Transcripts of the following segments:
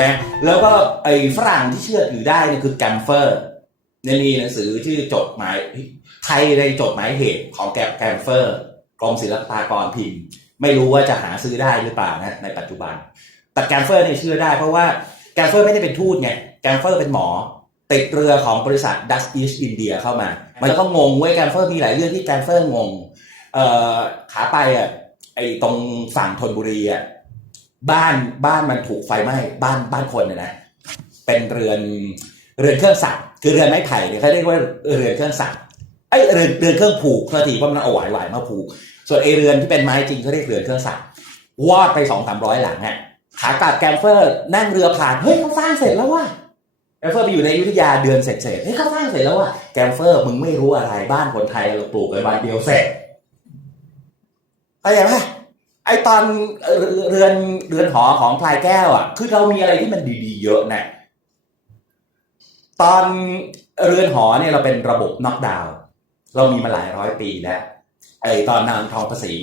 นะแล้วก็ไอ้ฝรั่งที่เชื่อถือได้เนี่ยคือแกมเฟอร์เนี่ยมีหนังสือชื่อจดหมายไทยในจดหมายเหตุของแกมแกมเฟอร์กรมศิลปากรพิมพ์ ไม่รู้ว่าจะหาซื้อได้หรือเปล่านะในปัจจุบัน แต่แกมเฟอร์เนี่ยเชื่อได้เพราะว่าแกมเฟอร์ไม่ได้เป็นทูตไงแกมเฟอร์เป็นหมอติดเรือของบริษัทดัสอีสอินเดียเข้ามา มันก็งงเว้ยแกมเฟอร์มีหลายเรื่องที่แกมเฟอร์งงเอ่อขาไปอะไอ้ตรงฝั่งธนบุรีอะ บ้านบ้านมันถูกไฟไหม้บ้านบ้านคนเนี่ยนะเป็นเรือนเรือนเครื่องสักคือเรือนไม้ไผ่เนี่ยเขาเรียกว่าเรือนเครื่องสักไอเรือนเรือนเครื่องผูกเท่าทีเพราะมันเอาหวายหวายมาผูก ส่วนไอเรือนที่เป็นไม้จริงเขาเรียกเรือนเครื่องสักวอดไปสองสามร้อยหลังอะขากลับแกมเฟอร์นั่งเรือผ่านเฮ้ยเขาสร้างเสร็จแล้วว่ะแกมเฟอร์ไปอยู่ในอยุธยาเดือนเสร็จเสร็จเฮ้ยเขาสร้างเสร็จแล้วอะแกมเฟอร์มึงไม่รู้อะไรบ้านคนไทยเราปลูกกันวันเดียวเสร็จเข้าใจไหม ไอตอนเรือนเรือนหอของพลายแก้วอะ คือเรามีอะไรที่มันดีๆเยอะนะตอนเรือนหอเนี่ยเราเป็นระบบน็อกดาวน์เรามีมาหลายร้อยปีแล้วไอตอนนางทองภาษี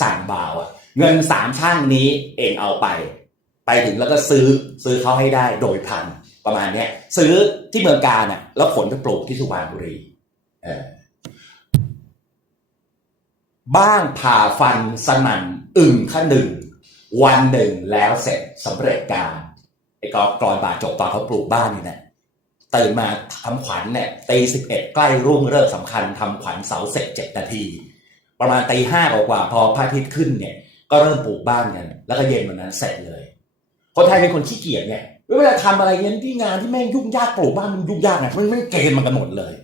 สั่งบ่าวอะเงินสามช่างนี้เองเอาไป ไปถึงแล้วก็ซื้อซื้อเขาให้ได้โดยพันประมาณเนี้ยซื้อที่เมืองการน่ะแล้วขนไปปลูกที่สุพรรณบุรี เออ บ้างผ่าฟันสนั่นอึ่งขหนึ่ง วันหนึ่งแล้วเสร็จสำเร็จการไอ้กอกรอนบาทจบตอนเขาปลูกบ้านนี่นะตื่นมาทำขวัญเนี่ยตีสิบเอ็ดใกล้รุ่งเลิกษ์สำคัญทำขวัญเสาเสร็จเจ็ดนาที ประมาณตีห้ากว่าพอพระอาทิตย์ขึ้นเนี่ย ก็เริ่มปลูกบ้านกันแล้วก็เย็นวันนั้นเสร็จเลยคนไทยเป็นคนขี้เกียจไงเวลาทำอะไรเงี้ยที่งานที่แม่งยุ่งยากปลูกบ้านมันยุ่งยากไงมันไม่เกณฑ์มันกันหมดเลย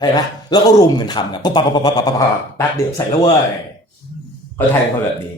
เห็นไหมแล้วก็รุมกันทำกันปุ๊บปั๊บปั๊บปั๊บปั๊บปั๊บแป๊บเดียวใส่แล้วเว้ยก็ไทยเป็นคนแบบนี้